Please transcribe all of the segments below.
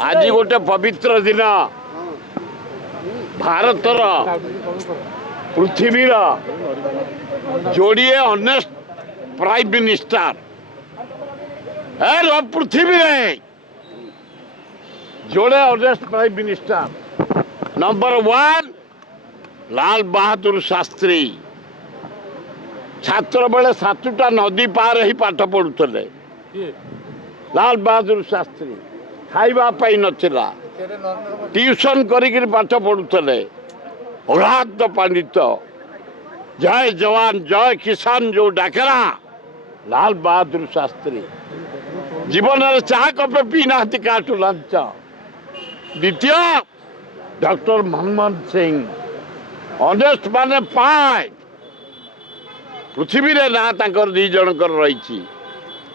आज गोटे पवित्र दिन भारतर पृथ्वीर जोड़िए ऑनेस्ट प्राइम मिनिस्टर पृथ्वी जोड़े honest prime minister number 1 Lal Bahadur Shastri छात्र बेले 7टा नदी पार ही पाठ पढ़ुले। लाल बहादुर शास्त्री खाइबा पाई नथिला ट्यूशन करिक पाठ पढ़ुले। अगाध पंडित जय जवान जय किसान जो डाकरा लाल बहादुर शास्त्री जीवन में चाह कपे पी ना काटू लांच। द्वितीय डॉक्टर मनमोहन सिंह ऑनेस्ट माने पाए पृथ्वी रे ना तांकर दी जनकर रही।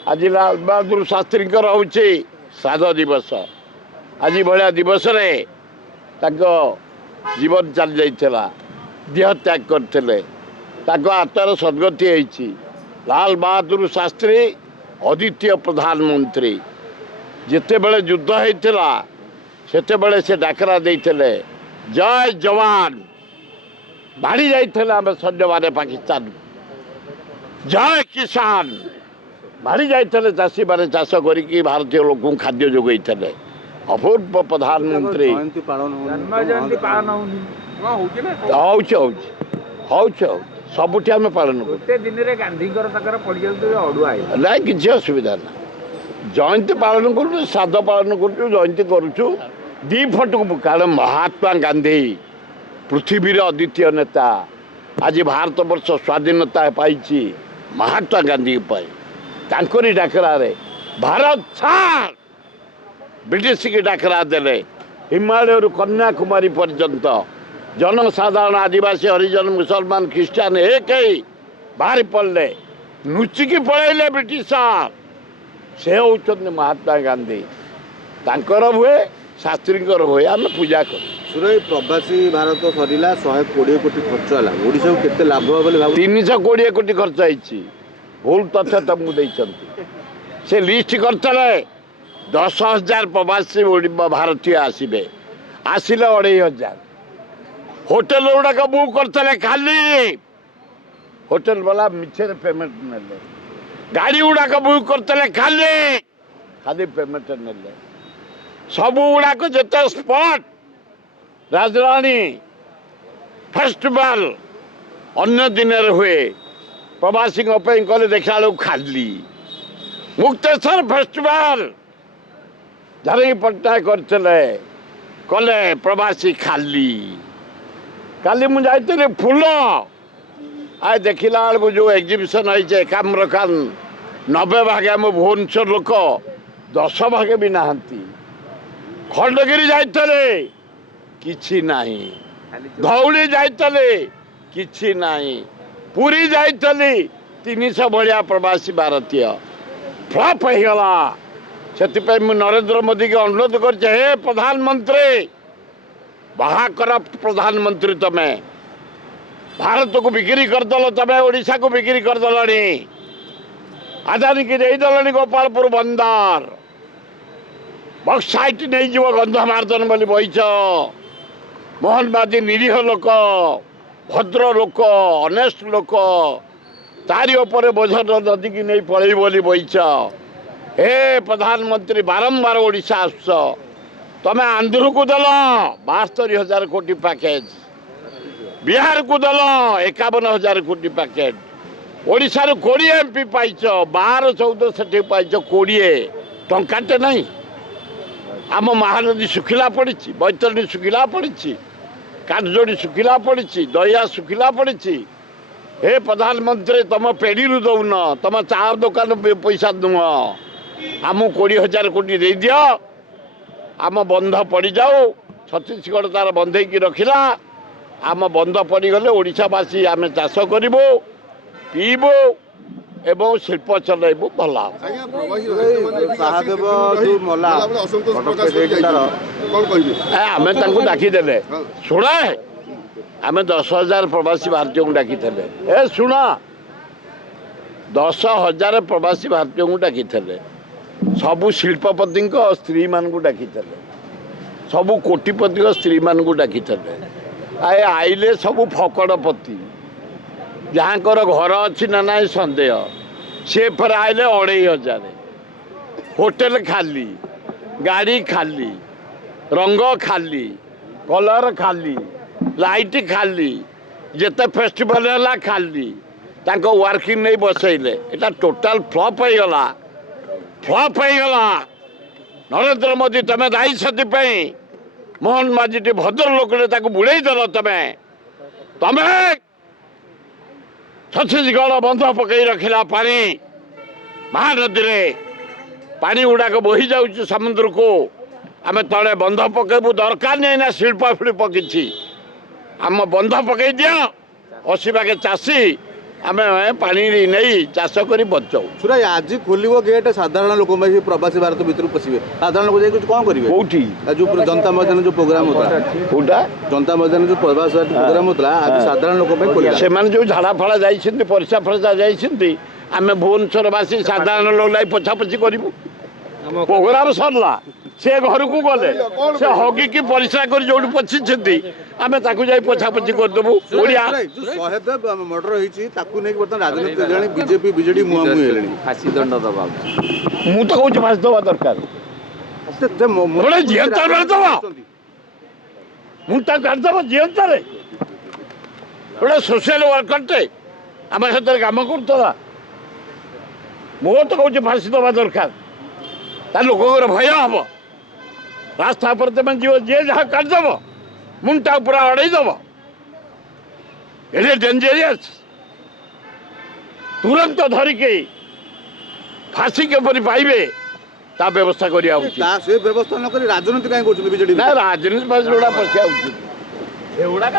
आज लाल बहादुर शास्त्री होचे श्राद्ध दिवस। आज भाया दिवस रे तांको जीवन चल जाइछला देह त्याग करथिले तांको आत्मार सद्गति होईछि। लाल बहादुर शास्त्री अद्वितीय प्रधानमंत्री जिते बेले युद्ध होइतिला सेते बेले से डाकरा देइथिले जय जवान भाड़ी जाइथिले आम सैन्य माने पाकिस्तान। जय किसान भाड़ी जाइथिले चाषी माने चाष करिकी भारतीय लोक खाद्य जोगैथिले। अपूर्व प्रधानमंत्री सबुठी आम पालन ना कि असुविधा ना जयंती पालन करूँ श्राद्ध पालन करूँ जयंती करुचु 2 फुट कारण महात्मा गांधी पृथ्वीर अद्वितीय नेता। आज भारत वर्ष स्वाधीनता पाई महात्मा गांधी तांकरी डाकरा भारत छाड़ ब्रिटिश की डाकरा देले। हिमालय कन्याकुमारी पर्यंत जनसाधारण आदिवासी हरिजन मुसलमान ख्रीस्टान एक ही बाहरी पड़े नुचिकी पलैले ब्रिटिशर से होचंदी महात्मा गांधी तांकर हुए शास्त्री हुए आम पूजा कर। सुरई प्रवासी भारत सरला 120 कोटी खर्च है ओडिशा को केते लाभ हो बोले 320 कोटी खर्च होईची। भूल तथ्य तुमको देइछंती से लिस्ट करतले 10,000 प्रवासी भारतीय आसीबे आसिले 2,500 होटेल गुड़ाक बुक करते खाली होटेल वाला मिछे पेमेंट नेले। गाड़ी गुड़ाक बुक करते खाली खाली पेमेंट नेले। सब गुड़ाक जिते स्पॉट राजरानी फेस्टिवल अन्य दिन हुए प्रवासी कले देखा खाली मुक्तेश्वर फेस्टिवल धरणी पट्टनायक करते कले प्रवासी खाली। काली मुझे जाइए फूल आए देखला बेलू जो एग्जिबिशन है एकाम्र खान 90 भागे आम भुवनेश्वर लोक 10 भागे भी नहांती। खंडगिरी जाइए किछि नाही धौली जाइए किछि नाही पुरी जाइए 300 भाया प्रवासी भारतीय फ्लप हो गला। से नरेंद्र मोदी के अनुरोध कर प्रधानमंत्री बाहा कर प्रधानमंत्री तमे भारत को बिक्री करदल तमे ओडिशा को बिक्री करदल आदानी की देदल गोपालपुर बंदर बक्साइट नहीं जीव गंधमार्दन बोली बहीच मोहनबादी निरीह लोक भद्र लोक अनेस्ट लोक तारी उपर बोझ नदी की नहीं पड़े बोली बहीच। हे प्रधानमंत्री बारंबार ओडिशा आस तमें आंध्र को दल 72,000 कोटी पैकेज बिहार को दल 51,000 कोटी पैकेज ओडिशा 20 MP पाइच 12-14 से पाइच 20 टंकाटे नहीं। आम महानदी सुखिला पड़ी बैतरणी सुखिला पड़ी काठजोड़ी सुखिला पड़ी दहिया सुखिला पड़ी। हे प्रधानमंत्री तुम पेड़ी दौन तुम चा दुकान पैसा नुह आम 20,000 कोटी दे दियो आम बंध पड़ जाऊ। छत्तीसगढ़ तार बंधे की रखिला आम बंध पड़गले ओडिशावासी आम चाष करूँ पीबू एवं शिल्प चलू भल। आम डाकीदे शुण आम 10,000 प्रवासी भारतीय को डाकी ए शुण 10,000 प्रवासी भारतीय को डाकी सबू शिल्पपति स्त्री मान को डाकी ସବୁ କୋଟିପତିଙ୍କ ସ୍ତ୍ରୀମାନଙ୍କୁ ଡାକିଥିଲେ। ଆଇଲେ ସବୁ ଫକଡ଼ପତି, ଯାହାଙ୍କର ଘର ଅଛି ନା ନାହିଁ ସନ୍ଦେହ, ସେ ଫେରେ ଆଇଲେ 2500। ହୋଟେଲ ଖାଲି, ଗାଡ଼ି ଖାଲି, ରଙ୍ଗ ଖାଲି, କଲର ଖାଲି, ଲାଇଟ୍ ଖାଲି, ଯେତେ ଫେଷ୍ଟିଭାଲ ହେଲା ଖାଲି, ତାଙ୍କ ୱାର୍କିଂ ନେଇ ବସେଇଲେ। ଏଇଟା ଟୋଟାଲ ଫ୍ଲପ୍ ହେଇଗଲା, ଫ୍ଲପ୍ ହେଇଗଲା। ନରେନ୍ଦ୍ର ମୋଦି ତମେ ଦାୟୀ ସେଥିପାଇଁ। ମୋହନ ମାଝୀଟି ଭଦ୍ର ଲୋକରେ ତାକୁ ବୁଡ଼େଇ ଦେଲ ତମେ। ଛତିଶଗଡ଼ ବନ୍ଧ ପକେଇ ରଖିଲା ପାଣି, ମହାନଦୀରେ ପାଣି ଗୁଡ଼ାକ ବୋହି ଯାଉଛି ସମୁଦ୍ରକୁ। ଆମେ ତଳେ ବନ୍ଧ ପକେଇବୁ, ଦରକାର ନାହିଁ ନା ଶିଳ୍ପ ଫିଳ୍ପ କିଛି। ଆମ ବନ୍ଧ ପକେଇ ଦିଅ, 80 ଭାଗ ଚାଷୀ ଆମେ ପାଣି ନେଇ ଚାଷ କରି ବଞ୍ଚାଉ। ସୁରାଜ ଆଜି ଖୋଲିବ ଗେଟ୍, ସାଧାରଣ ଲୋକ ପାଇଁ ପ୍ରବାସୀ ଭାରତ ଭିତରକୁ ପଶିବେ। ସାଧାରଣ ଲୋକ ଯାଇକି କ'ଣ କରିବେ? କୋଉଠି? ଯେଉଁ ଜନତା ମଇଦାନ ଯେଉଁ ପ୍ରୋଗ୍ରାମ ହେଉଥିଲା, କୋଉଟା ଜନତା ମଇଦାନ ଯେଉଁ ପ୍ରବାସୀ ଭାରତ ପ୍ରୋଗ୍ରାମ ହେଉଥିଲା, ଆଜି ସାଧାରଣ ଲୋକ ପାଇଁ ଖୋଲିଲା। ସେମାନେ ଯେଉଁ ଝାଡ଼ା ଫାଡ଼ା ଯାଇଛନ୍ତି, ପରିସ୍ରା ଫରିସ୍ରା ଯାଇଛନ୍ତି, ଆମେ ଭୁବନେଶ୍ୱରବାସୀ ସାଧାରଣ ଲୋକ ଯାଇ ପୋଛାପୋଛି କରିବୁ। ପ୍ରୋଗ୍ରାମ ସରିଲା, ସେ ଘରକୁ ଗଲେ, ସେ ହଗିକି ପରିସ୍ରା କରି ଯୋଉଠି ପଚିଛନ୍ତି, ଆମେ ତାକୁ ଯାଇ ପୋଛାପୋଛି କରିଦେବୁ। ଓଡ଼ିଆ ଶହେଦେବ ମର୍ଡର ହେଇଛି, ତାକୁ ନେଇକି ବର୍ତ୍ତମାନ ରାଜନୀତି ହେଲାଣି, ବିଜେପି ବିଜେଡି ମୁହାଁମୁହିଁ ହେଲେଣି। ଫାଶୀ ଦଣ୍ଡ ଦେବା ମୁଁ ତ କହୁଛି ଫାଶୀ ଦେବା ଦରକାର। ଗୋଟେ ଜିଅନ୍ତା ମାରିଦେବ, ମୁଁ ତାକୁ କାଟିଦେବ ଜିଅନ୍ତାରେ। ଗୋଟେ ସୋସିଆଲ ୱାର୍କରଟେ ଆମ ସେଥିରେ କାମ କରୁଥିଲା। ମୁଁ ତ କହୁଛି ଫାଶୀ ଦେବା ଦରକାର। ତା ଲୋକଙ୍କର ଭୟ ହବ। ରାସ୍ତା ଉପରେ ତମେ ଯିବ, ଯିଏ ଯାହା କାଟିଦେବ, ମୁଣ୍ଡଟା ପୁରା ଅଡ଼େଇ ଦେବ। ଏଠି ଡେଞ୍ଜରିୟସ୍। ତୁରନ୍ତ ଧରିକି ଫାଶୀ କିପରି ପାଇବେ ତା ବ୍ୟବସ୍ଥା କରିବା ଉଚିତ। ସେ ବ୍ୟବସ୍ଥା ନ କରି ରାଜନୀତି କାହିଁ କରୁଛନ୍ତି ବିଜେଡି? ନା, ରାଜନୀତି ଗୁଡ଼ା ପଶିବା ଉଚିତ। ଏଗୁଡ଼ାକ